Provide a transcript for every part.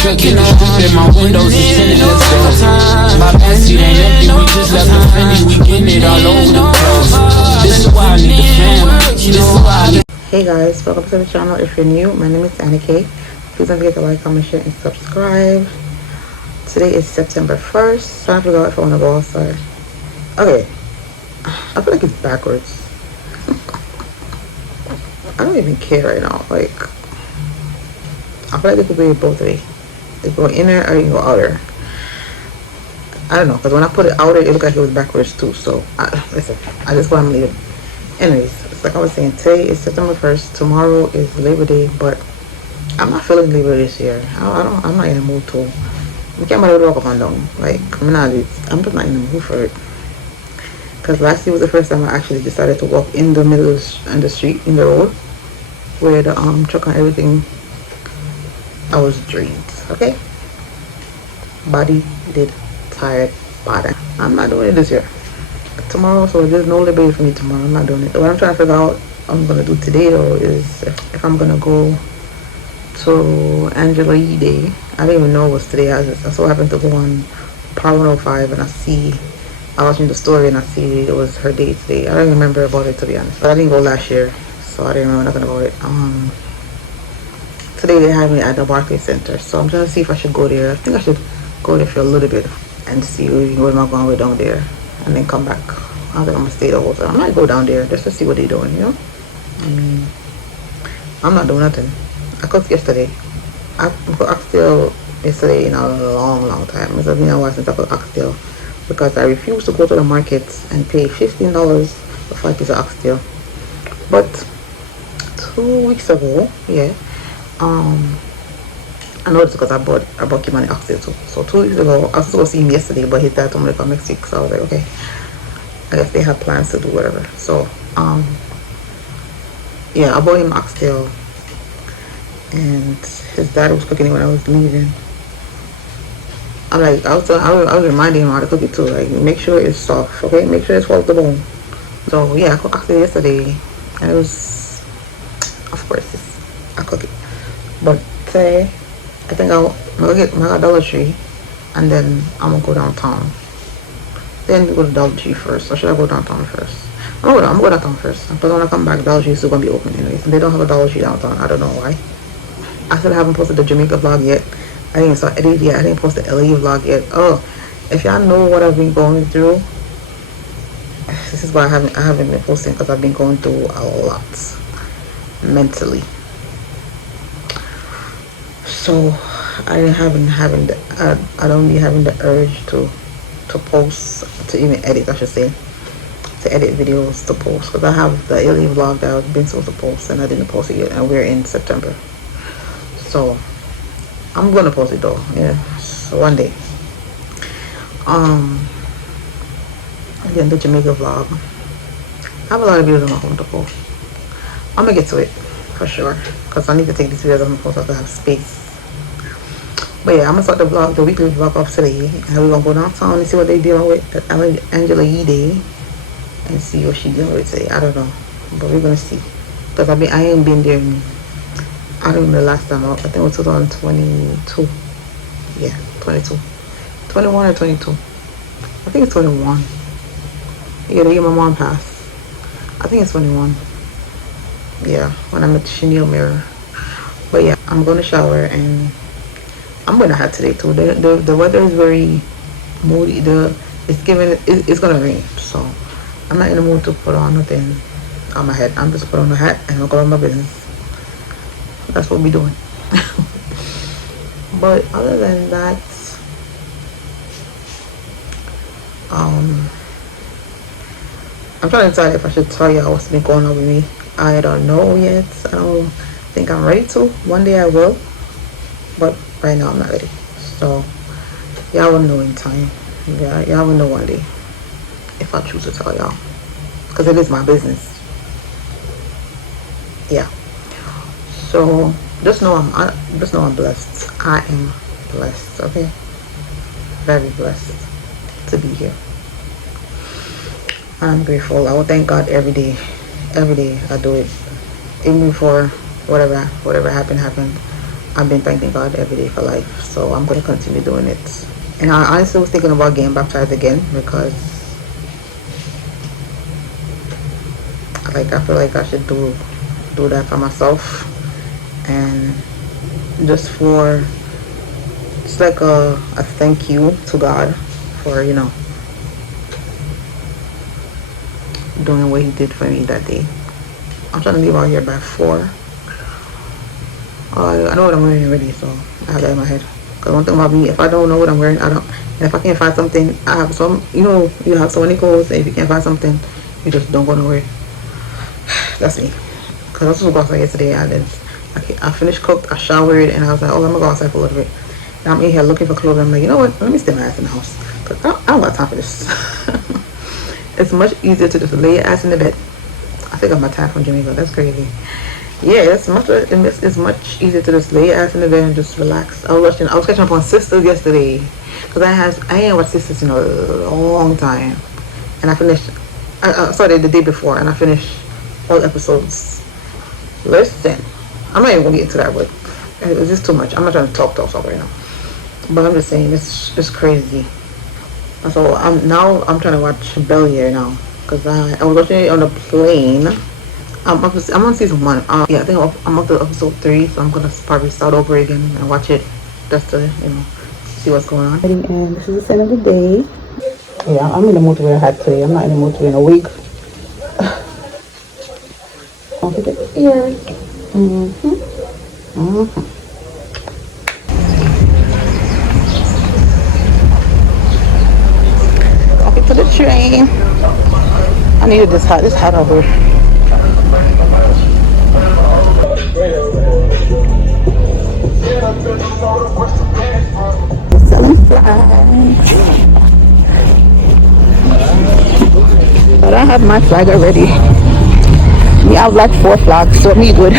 cooking on and my windows is tinted, let's go. My backseat ain't empty, we just left the Fendi, we getting it all over the place. This is why I need the fam, this is why I need. Hey guys, welcome to the channel. If you're new, my name is Annie K. Please don't forget to like, comment, share, and subscribe. Today is September 1st. Trying to figure out if I want to go outside. Okay, I feel like it's backwards. I don't even care right now. Like, I feel like it could be both ways. It go inner or you go outer. I don't know, because when I put it outer, it looked like it was backwards too. So, listen, I just want to leave it. Anyways, it's like I was saying, today is September 1st. Tomorrow is Labor Day, but I'm not feeling Labor this year. I'm not in the mood to. We can't bother to walk up and down. Like, I'm just not in the mood for it. Because last year was the first time I actually decided to walk in the middle of the street, in the road, where the truck and everything. I was drained. Okay, body did tired body. I'm not doing it this year. Tomorrow, so there's no Labor Day for me tomorrow. I'm not doing it. What I'm trying to figure out I'm gonna do today though is if I'm gonna go to Angela Yee Day. I didn't even know it was today. I so happened to go on Power 105 and I was watching the story and I see it was her day today. I don't even remember about it, to be honest. But I didn't go last year, so I didn't remember nothing about it. Today they have me at the Barclays Center, so I'm trying to see if I should go there. I think I should go there for a little bit and see what am I going with down there, and then come back. I don't think I'm gonna stay the whole time. I might go down there just to see what they're doing, you know? I mean, I'm not doing nothing. I cooked yesterday. I cooked oxtail yesterday in a long time. It's been a while since I cooked oxtail because I refuse to go to the markets and pay $15 for 5 pieces of oxtail. But 2 weeks ago, yeah, I know it's because I bought Kimani oxtail too. So 2 weeks ago, I was supposed to see him yesterday, but his dad told me to come next week. So I was like, okay, I guess they have plans to do whatever. So, yeah, I bought him oxtail, and his dad was cooking it when I was leaving. I'm like, I was reminding him how to cook it too. Like, make sure it's soft, okay? Make sure it's off the bone. So yeah, I cooked oxtail yesterday, and it was, of course, I cook it. But today, I think I'm gonna get my Dollar Tree, and then I'm gonna go downtown. Then we go to Dollar Tree first. Or should I go downtown first? I'm gonna go downtown first. Because when I come back, Dollar Tree is still gonna be open anyways. And they don't have a Dollar Tree downtown. I don't know why. I still haven't posted the Jamaica vlog yet. I didn't even start editing yet. I didn't post the LA vlog yet. Oh, if y'all know what I've been going through, this is why I haven't been posting, because I've been going through a lot mentally. So I don't be having the urge to post, to even edit, I should say, to edit videos to post, because I have the LA vlog that I've been supposed to post and I didn't post it yet, and we're in September. So I'm gonna post it though, yeah. So one day. Again, the Jamaica vlog. I have a lot of videos on my phone to post. I'm gonna get to it for sure, because I need to take these videos on my phone so I can have space. But yeah, I'm gonna start the weekly vlog off today, and we're gonna go downtown and see what they're dealing with at Angela Yee Day, and see what she's dealing with today. I don't know, but we're gonna see, because I ain't been there. I don't remember the last time I think it was 2022. Yeah, 22. 21 or 22. I think it's 21. Yeah, they gave my mom pass. I think it's 21. Yeah, when I met Chanel Mirror. But yeah, I'm going to shower, and I'm going to hat today too. The weather is very moody. It's going to rain. So I'm not in the mood to put on nothing on my head. I'm just put on a hat and I'll go on my business. That's what we're doing. But other than that, I'm trying to decide if I should tell y'all what's been going on with me. I don't know yet. I don't think I'm ready to. One day I will, but right now I'm not ready. So y'all will know in time. Yeah, y'all will know one day if I choose to tell y'all, because it is my business. Yeah. So just know I'm blessed. I am blessed. Okay, very blessed to be here. I'm grateful. I will thank God every day. Every day I do it. Even before whatever happened. I've been thanking God every day for life, so I'm going to continue doing it. And I honestly was thinking about getting baptized again because like I feel like I should do that for myself, and just for it's like a thank you to God for doing what He did for me that day. I'm trying to leave out here by 4. I know what I'm wearing already, so I have that in my head. Because one thing about me, if I don't know what I'm wearing, I don't. And if I can't find something, I have some. You have so many clothes, and if you can't find something, you just don't go nowhere. That's me. Because I was supposed to go outside yesterday, and then I finished cooked, I showered, and I was like, oh, I'm gonna go outside for a little bit. And I'm in here looking for clothes. I'm like, you know what? Let me stay my ass in the house. Because I don't got time for this. It's much easier to just lay your ass in the bed. I think I'm tired from Jamaica. That's crazy. Yeah, it's much easier to just lay your ass in the bed and just relax. I was catching up on Sisters yesterday because I ain't watched Sisters in a long time, and I finished. I started the day before, and I finished all episodes. Listen, I'm not even gonna get into that, but it was just too much. I'm not trying to talk right now, but I'm just saying it's just crazy. So I'm trying to watch Bel Air now because I was watching it on the plane. I'm on season 1. Yeah, I think I'm up to episode 3, so I'm gonna probably start over again and watch it just to see what's going on. And this is the end of the day. Yeah, I'm in the mood to wear a hat today. I'm not in the mood to wear a wig. Don't forget the ears. Okay, to the train. I needed this hat over here. Selling flags. But I have my flag already. Me have like 4 flags, so me good.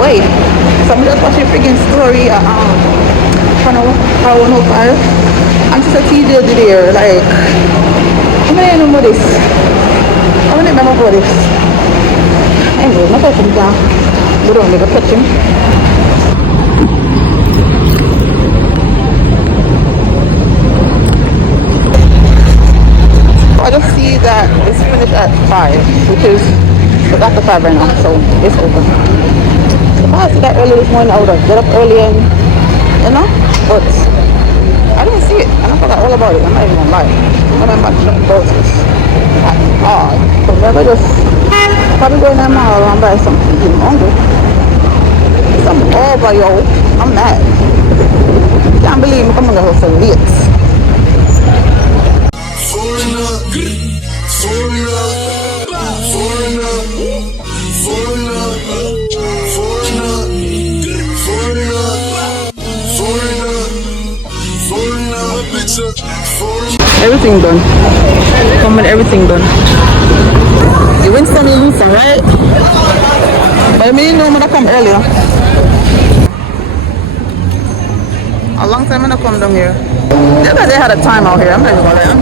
Wait, somebody just watching a freaking story from 105 and just a TJ did there, like, how many remember this? How many remember this? Anyway, not touch him down. We don't need to touch him. I just see that it's finished at 5, which is after 5 right now, so it's over. If I see that early this morning, I would have get up early and, but I didn't see it, and I forgot all about it. I'm not even gonna lie. I remember nothing about this at all. So maybe just probably go in the mall and buy something. I'm hungry. Something over, yo. I'm mad. Can't believe me coming to house so late. Everything done. Come with everything done. You win some, you lose some, right? But I didn't know when I come earlier. A long time when I come down here. They had a time out here. I'm not even gonna lie.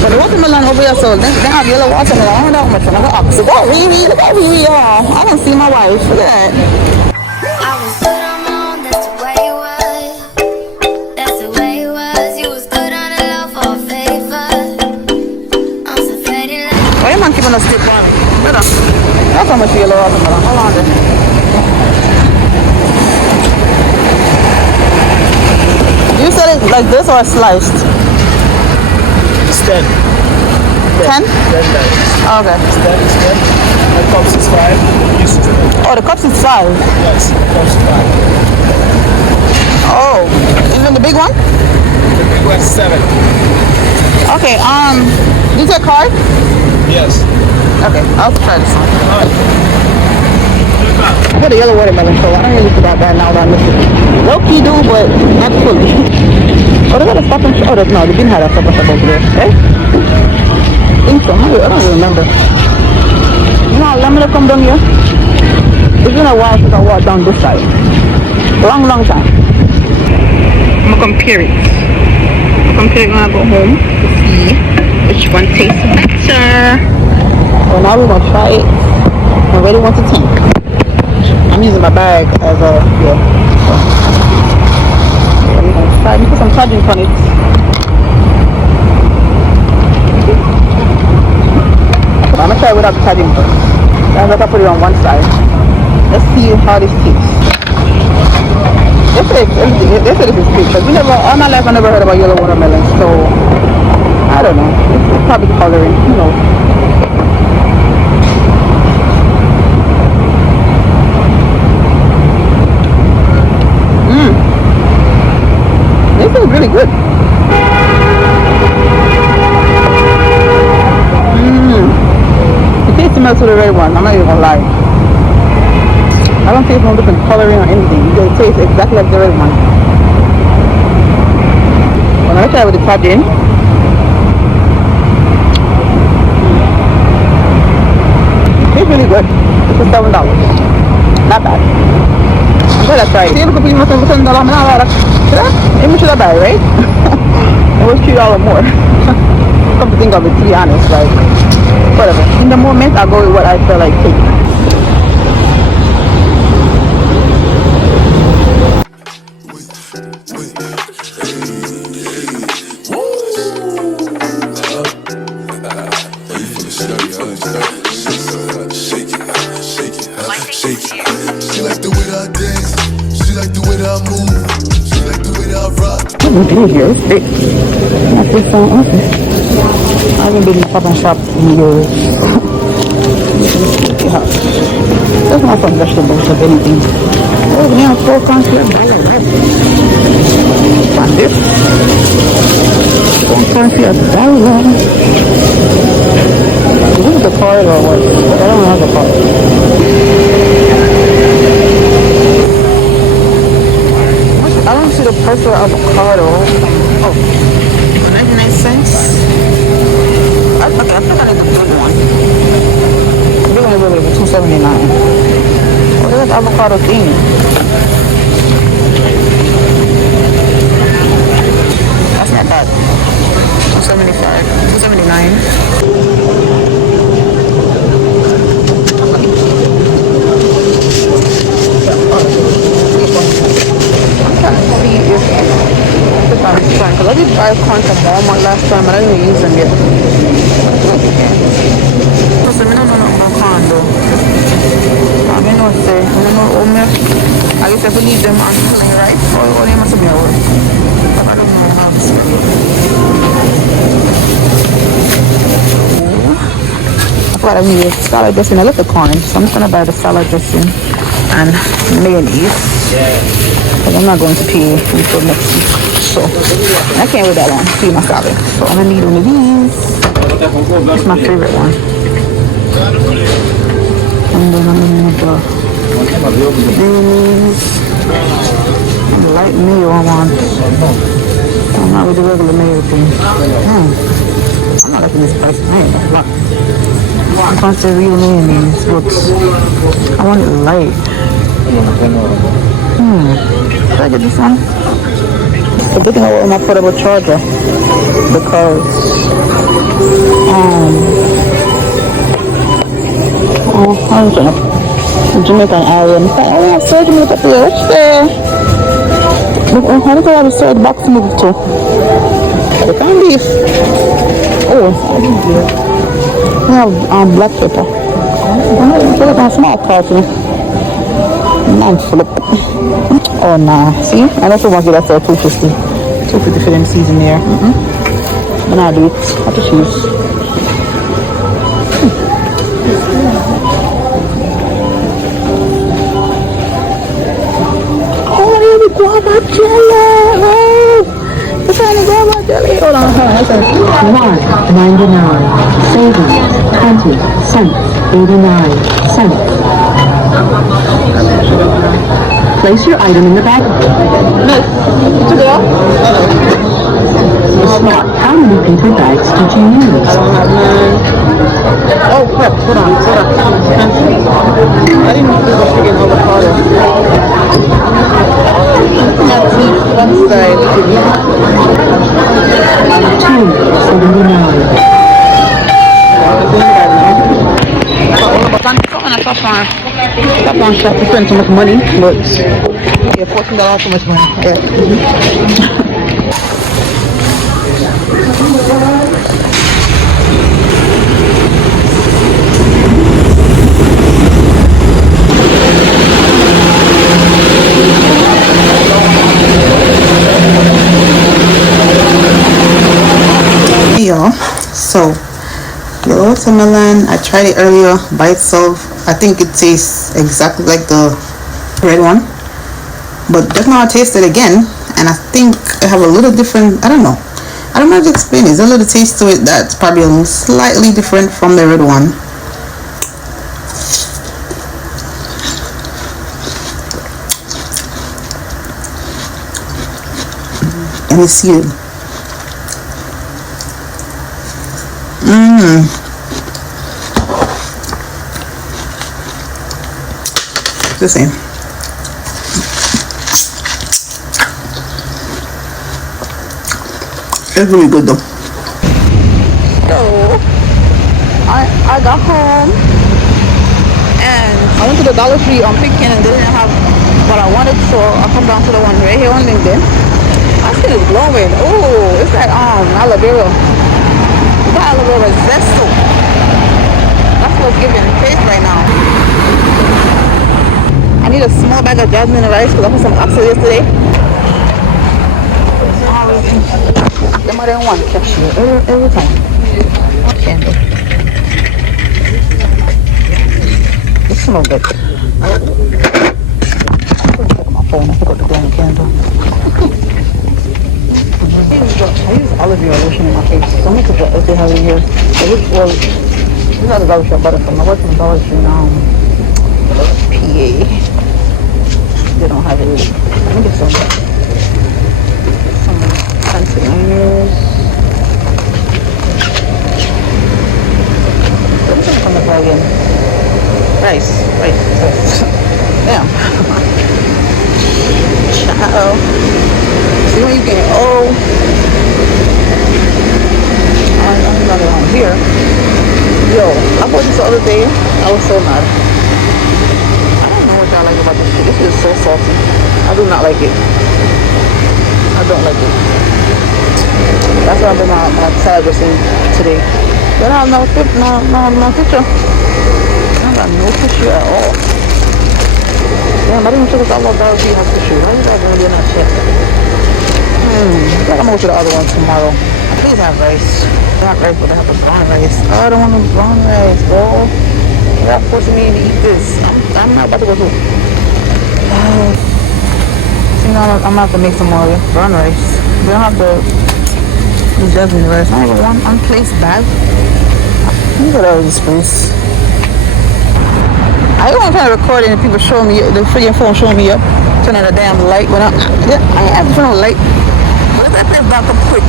But the watermelon over here, so they have yellow watermelon. I don't know how much. I'm gonna ask. Look at Riri, y'all. I don't see my wife. Look at that. Keeping a stick on. Better. That's how much yellow watermelon. Hold on there. You said it like this or sliced? It's 10. 10? 10 dimes. Okay. It's 10, it's 10. The cups is 5. This is 10. Oh, the cups is 5? Yes, the cups is 5. Oh, even the big one? The big one's 7. Okay, is it a card? Yes. Okay, I'll try this one. I got a yellow watermelon, so I don't really feel that bad now that I miss it. Low key do, but not fully. Oh, they got a stop and shop. Oh, no, they didn't have a stop and shop over there. Eh? I think so. I don't even remember. You know how lemon come down here? It's been a while since I walked down this side. Long time. I'm gonna compare it. Compare it when I go home to see which one tastes better. Well, now we're gonna try it. I really want to tank. I'm using my bag as a So I'm gonna try and put some charging on it. I'm gonna try it without the charging first. I'm gonna put it on one side. Let's see how this tastes. They say this is sweet, because all my life I never heard about yellow watermelon, so I don't know. It's probably coloring, who knows. This is really good. It tastes similar to the red one, I'm not even gonna lie. I don't taste no different coloring or anything. It tastes exactly like the red one. Well, I'm gonna try with the sardine. It tastes really good. It's $7. Not bad. I'm glad I tried. See, look at me, $7. I'm not it should have bad, right? It was $3 more. Come to think of it, to be honest, like, whatever. In the moment, I'll go with what I feel like taking. She like the way that I dance. She like the way that I move. She like the way that I rock. I'm here. It's great. I haven't been in a Stop and Shop in years. There's not some vegetables or anything. Oh, we have 4 concepts. What's this? 4 concepts. Is this a card or what? I don't have a card. I don't see the price of avocado. Oh, 99 cents. Okay, I think I need the big one. The big one is really $2.79. Oh, there's avocado thing. That's not bad. $2.75. $2.79. Because I did buy corn from Walmart last time, but I didn't use them yet. So I don't know about corn though. I don't know what to say. I don't know oatmeal. I guess I believe them on filling right. Or they must have been a word. But I don't know how to say it. I thought I needed salad dressing. I love the corn, so I'm just gonna buy the salad dressing and mayonnaise. Because I'm not going to pay until next week. So I can't wait that long to eat my salad. So I'm gonna need one of these. It's my favorite one. And then I'm gonna need the mayonnaise. And the light mayo I want. I'm not with the regular mayo thing. I'm not liking this price. I ain't gonna lie. I want the real mayonnaise, but I want it light. Should I get this one? I'm looking at my portable charger because I don't know. Jamaican Island. I have surgery milk up here. What's there? How do I have a third box milk too? The corned beef. Oh, I have black pepper. I'm sure it's a small coffee. Man, flip. Oh nah, see? I also want to get that for $2.50. $2.50 for them season there. But I'll do it. I just use. Oh, guava jelly! It's on the guava jelly. Hold on, hold on. Savings 20 cents 89 cents. Place your item in the bag. Smart. How many paper bags did you use? Oh crap, hold on. I didn't know this was freaking avocado. My teeth, one side. $2.79. Something I top on shop to spend so much money, but yeah, $14 so much money. Yeah. Hey y'all, so the watermelon, I tried it earlier by itself. I think it tastes exactly like the red one, but just now I tasted it again and I think I have a little different, I don't know how to explain it. There's a little taste to it that's probably a little slightly different from the red one. Let me see it. The same. It's really good though. So I got home and I went to the Dollar Tree on Pitkin and they didn't have what I wanted, so I come down to the one right here on LinkedIn. My skin is glowing. Oh, it's like aloe vera. It's got aloe vera zest. That's what's giving taste right now. I need a small bag of jasmine rice because I put some oxide yesterday. Them are the one cashew every time. Candle. This smells good. My phone, I forgot to burn the candle. I use olive oil lotion in my face. So much of what they have in here. This is not a Dollar Tree butter from. I work from Dollar Tree now. PA. They don't have it. Let me get some fancy liners. Let me see from the bag again. Rice. Damn. See when you get I'm not around here. Yo, I bought this the other day. I was so mad. What I like about this shit. This is so salty. I do not like it. I don't like it. That's why I'm doing my salad dressing today. But I have no tissue. I got no tissue at all. Damn, I didn't check this out about Dollar Tree has tissue. Why are you guys gonna be in that shit? I think I'm gonna go to the other one tomorrow. I please have rice. They have rice, but they have the brown rice. Oh, I don't want the brown rice, bro. You're forcing me to eat this. I'm not about to go to. See, now I'm gonna have to make some more brown rice. We don't have the jasmine rice. I don't even want unplaced bag. Let me get out of this place. I don't want to try to record and people showing me the freaking phone showing me up. Turn on the damn light when I ain't have to turn on the light. Let that place back up quick.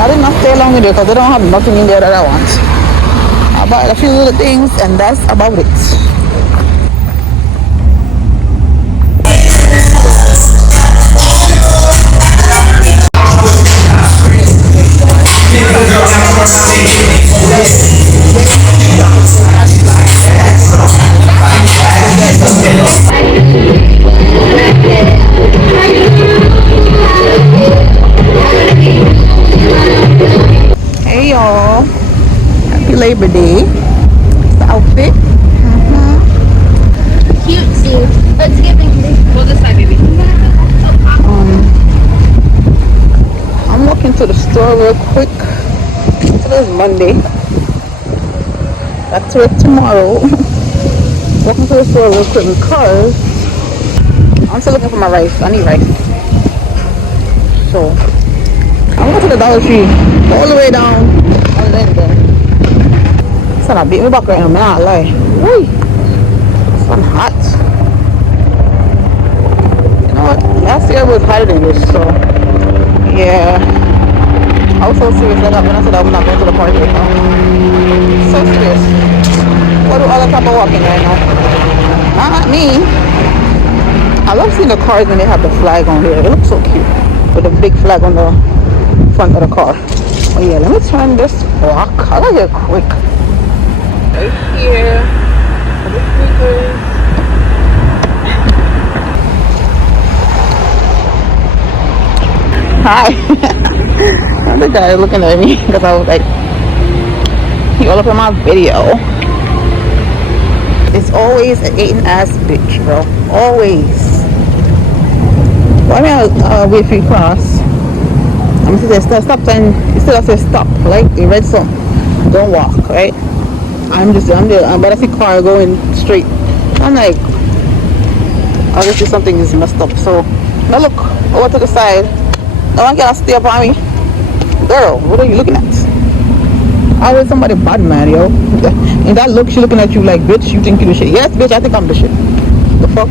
I did not stay long in there because they don't have nothing in there that I want. I bought a few little things and that's about it. Hey y'all, happy Labor Day. The outfit. Cutesy. Let's get me. Go this side, baby. I'm walking to the store real quick. Today's Monday. Back to work tomorrow. Walking to the store real quick because I'm still looking for my rice. I need rice. So I'm going to the Dollar Tree all the way down Linden. It's gonna beat me back right now, man, I lie. Woo! It's so hot. You know what? Last year was hotter than this, so yeah. I was so serious like that when I said I'm not going to the party right now. So serious. What do other people walking right now? Not me. I love seeing the cars when they have the flag on here. It looks so cute. With the big flag on the front of the car. Oh yeah, let me turn this block. I gotta get quick. Right here. For the sneakers. Hi. The guy looking at me because I was like, he all up in my video. It's always an eating ass bitch, bro. Always. Why may I wait for you cross? I'm gonna say stop sign. You still have to say stop, right? You read something. Don't walk, right? I'm there. I'm about to see car going straight. I'm like, obviously something is messed up. So now look over to the side. No one can stay up on me. Girl, what are you looking at? I was somebody bad, man, yo. In that look, she looking at you like, bitch, you think you the shit. Yes, bitch, I think I'm the shit. The fuck?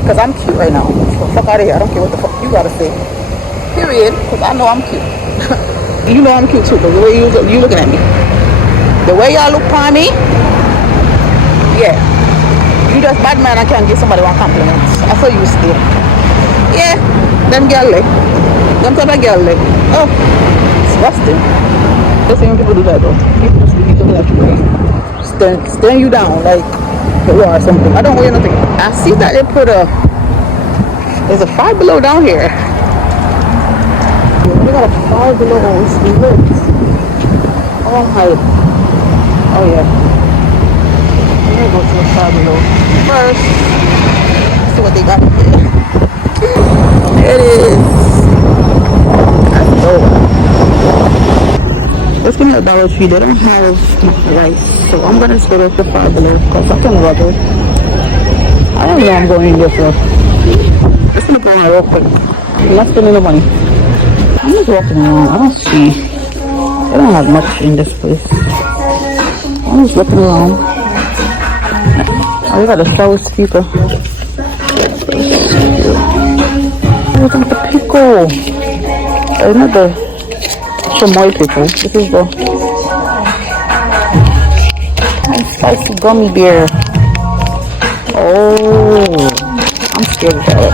Because I'm cute right now. So fuck out of here. I don't care what the fuck you gotta say. Period. Because I know I'm cute. You know I'm cute too, because the way you looking at me. The way y'all look upon me, yeah. You just bad man, I can't give somebody one compliment. I saw you still. Yeah, them girl leg. Them type of girl leg. Oh, disgusting. The same people do that though. People just look at you like stand you down like you are something. I don't wear nothing. I see that they put there's a Five Below down here. We got a Five Below lit. Oh my. Oh yeah. I'm gonna go to the Five Below first. See what they got here. There it is. That's dope. Let's give me a Dollar Tree. They don't have rice, so I'm gonna just go to the Five Below because I can rub it. I don't know I'm going in there for. Just gonna go in real quick. I'm not spending the money. I'm just walking around. I don't see. They don't have much in this place. I'm just looking around. Oh, we got the shower speaker. Oh, look at the pickle. It's not the chamoy pickle. This is the nice spicy gummy bear. Oh, I'm scared of that.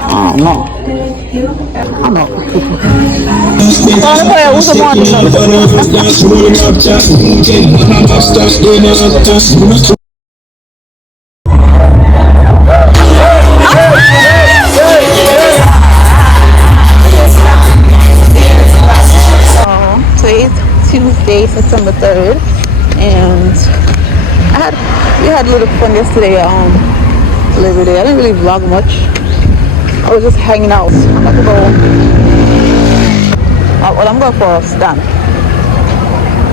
I don't know. I'm not. Tuesday, September 3rd, and we had a little fun yesterday. Labor Day. I didn't really vlog much. I was just hanging out. I'm about to go. Well, I'm going for a stamp.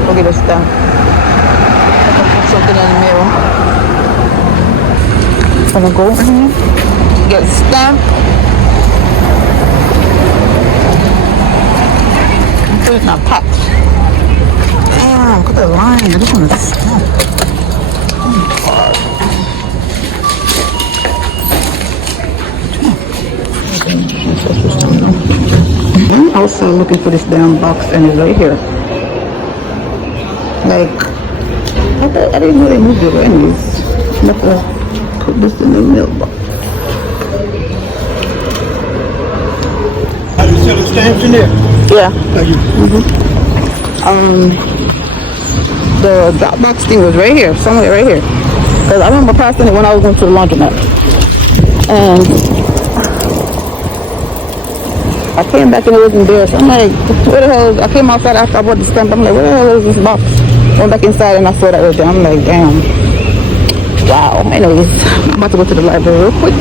Go get a stamp. I'm gonna put something in the mirror. I'm gonna go in here, get a stamp. Put it in a pot. Damn, look at the line. I just want to stamp. I'm also looking for this damn box and it's right here. Like, I didn't know they moved it anyways. I'm have to put this in the mailbox. Have you sell the stamps in there? Yeah. The Dropbox thing was right here, somewhere right here. Because I remember passing it when I was going to the laundromat. And I came back and it wasn't there. So I'm like, where the hell is, I came outside after I bought the stamp. I'm like, where the hell is this box? Went back inside and I saw that right there. I'm like, damn. Wow. Anyways, I'm about to go to the library real quick.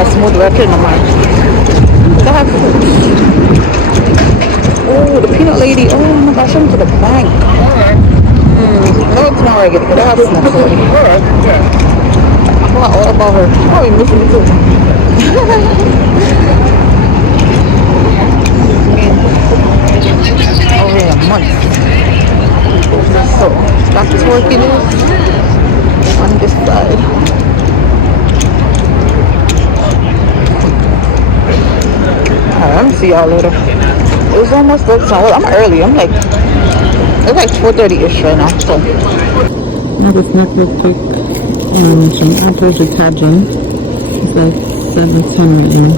a smooth record, my man. They have fruits. Oh, the peanut lady. Oh my gosh, I'm to the bank. No, it's not regular. They have snacks already. Alright, yeah. I forgot all about her. Oh, you're missing me too. Over a month. So, that's working it on this side. Alright, let me see y'all later. It's almost lunchtime. Well, I'm early. It's like 4:30-ish right now. So, now the snack real quick. Some apple detergent. It's like 7:10 right now.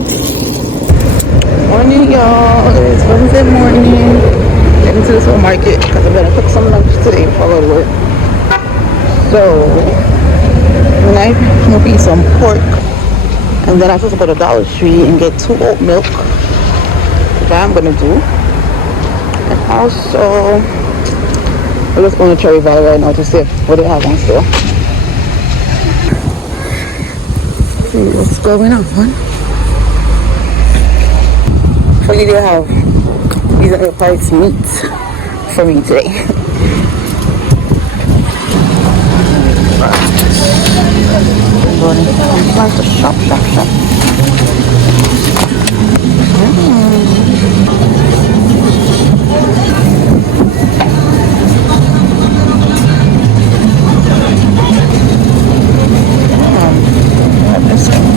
Morning, y'all. It's Wednesday morning. Heading to the supermarket because I'm gonna cook some lunch today before I go to work. So, tonight I'm gonna eat some pork, and then I'm supposed to go to Dollar Tree and get 2 oat milk. That I'm gonna do. And also, we're just going to Cherry Valley right now to see what they have on sale. See what's going on. Hopefully they have these are price meat for me today. I'm going to shop. This one,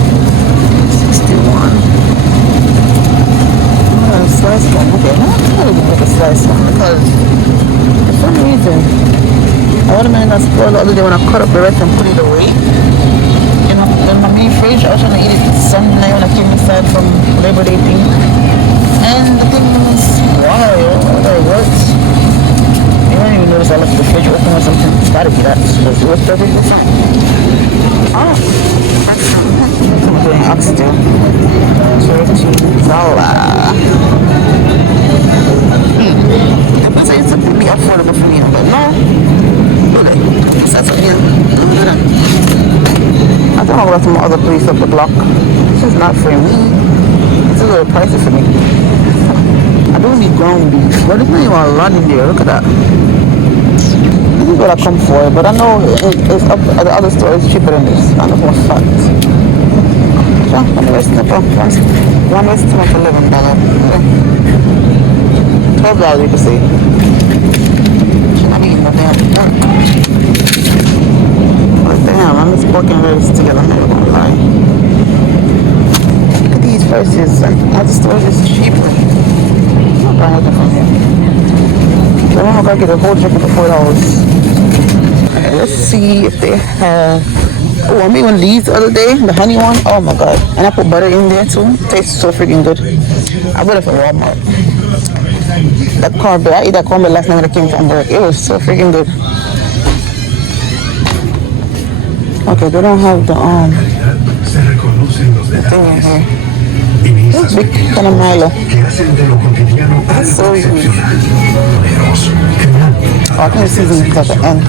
61. Slice one. Okay, I'm not going to make a slice one because for some reason I would have been in that store the other day when I cut up the rest and put it away. In my mini fridge, I was trying to eat it Sunday night when I came inside from Labor Day thing. And the thing was, wow, that works. You don't even notice I left the fridge open or something. It's gotta be that. It was perfectly fine. Oh, that's I'm doing oxtail. $13. But it's to be affordable for me, but no. That's again. I think I'll go to some other place up the block. This is not for me. It's a little pricey for me. I don't need ground beef, but it's not even a lot in there. Look at that. This is what I come for, but I know it's up at the other store. It's cheaper than this. I know for a fact. So, I'm wasting up. I'm wasting up $11. $12 you can say. Should not be eating no damn pork. But damn, I'm just pork and rice together. I'm never gonna lie. Look at these prices. At the stores it's cheaper. I'm not buying nothing from here. So I'm gonna get a whole chicken for $4. Okay, let's see if they have. Oh, I made one of these the other day, the honey one. Oh my god. And I put butter in there too. It tastes so freaking good. I bought it from Walmart. That cornbread, I ate that cornbread last night when I came from work. It was so freaking good. Okay, they don't have the thing in here. This big kind of Milo. That's so easy. Oh, I think the season is at the end.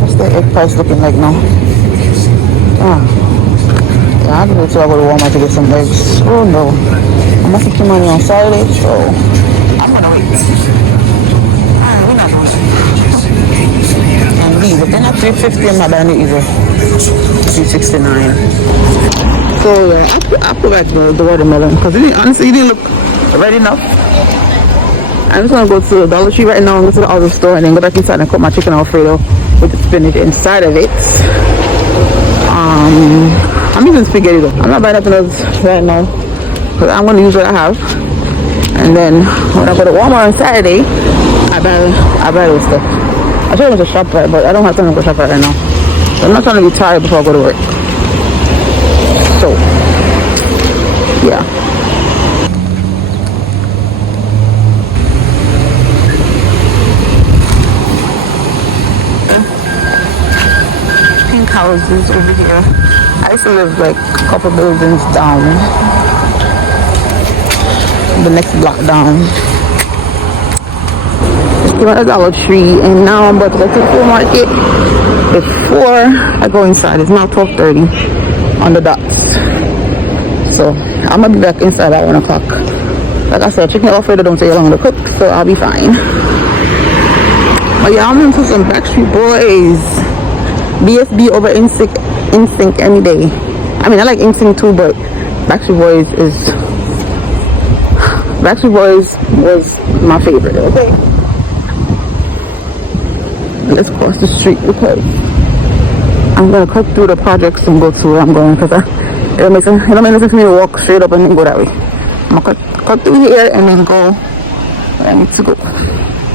What's the egg price looking like now? Oh. Yeah, I can wait till I go to Walmart to get some eggs. Oh no. I'm gonna take money on Saturday, so I'm gonna wait. Alright, we're not gonna wait. And these, if they're not $3.50, I'm not buying it either. $3.69. So yeah, I put back the watermelon because honestly, it didn't look red enough. I'm just gonna go to the Dollar Tree right now and go to the other store and then go back inside and cook my chicken Alfredo with the spinach inside of it. I'm using spaghetti though. I'm not buying nothing else right now because I'm gonna use what I have. And then when I go to Walmart on Saturday, I buy those stuff. I should have went to ShopRite, but I don't have time to go ShopRite right now. So I'm not trying to be tired before I go to work. So yeah. Pink houses over here. I used to live like a couple buildings down. The next block down. We're at Dollar Tree and now I'm about to go to the supermarket before I go inside. It's now 12:30. on the dots. So I'm gonna be back inside at 1 o'clock. Like I said, chicken Alfredo don't take long to cook, so I'll be fine. But yeah, I'm into some Backstreet Boys. BSB over NSYNC any day. I mean, I like NSYNC too, but Backstreet Boys was my favorite. Okay, let's cross the street because I'm gonna cut through the projects and go to where I'm going because it don't make sense for me to walk straight up and then go that way. I'm gonna cut through here and then go where I need to go.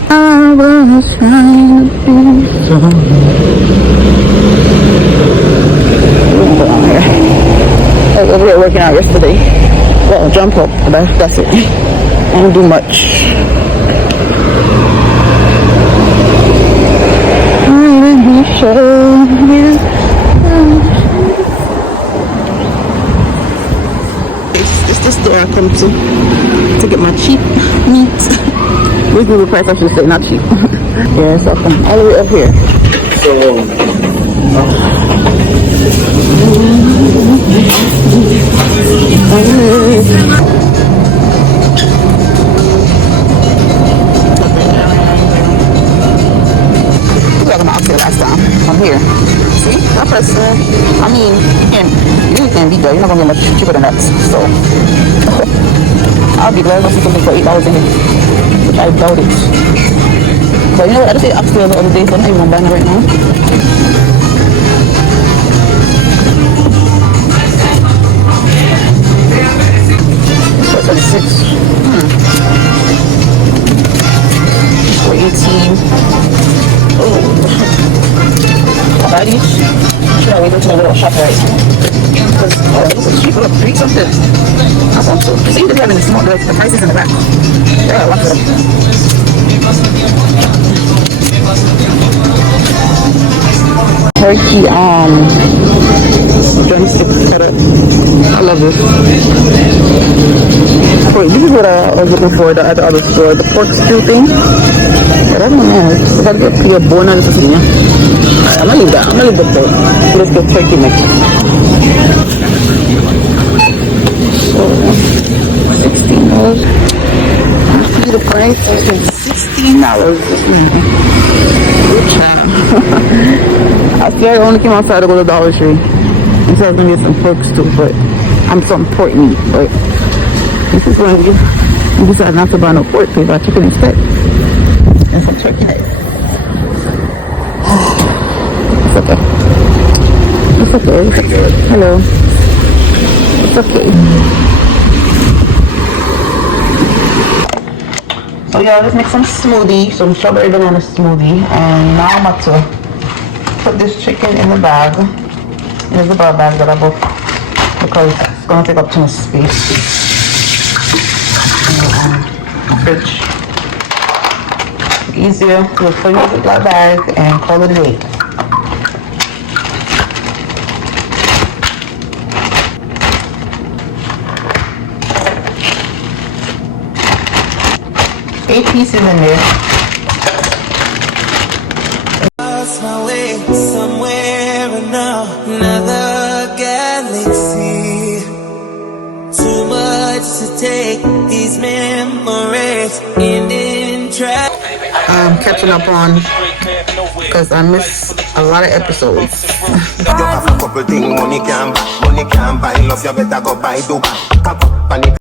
I was trying to be I was over here working out yesterday. Well, jump up, but that's it. I don't do much. It's the store I come to get my cheap meat. Reasonable price, I should say, not cheap. Yeah, so I come all the way up here. Last time I'm here. See, that price. I mean, you can be there. You're not gonna get much cheaper than that. So I'll be glad to see something for $8 in it, which I doubt it. But you know what? I just ate upstairs the other day, so I'm not even gonna buy it right now. What's that? 6? For 18. Oh. Should I wait until a little shop right? Because this is cheap. Look, 3 something. That's also. You see, they're having the small, the prices in the back. Yeah, lots of them. Turkey drumstick cutter. I love this. Wait, this is what I was looking for at the other store. The pork stew thing. But I don't know. It's got to get clear bone and this thing. I'm gonna leave that. I'm gonna leave the pork. Let's get turkey next. So $16. See the price? $16. Good time. I swear I only came outside to go to Dollar Tree. And so I was gonna get some pork stew, but I'm some pork meat. But this is when you decide not to buy no pork, you buy chicken instead. And some turkey legs. It's okay. It's okay. It's okay. Hello. It's okay. So yeah, let's make some smoothie, some strawberry banana smoothie. And now I'm about to put this chicken in the bag. Here's the bar bag that I bought because it's gonna take up too much space. Fridge. Easier to put it in the bag and call it a day. Eight pieces in there. Lost my way somewhere in another galaxy. Too much to take, these memories ending track. I'm catching up on because I miss a lot of episodes. You have a couple things money can buy, love you better go buy Dubai.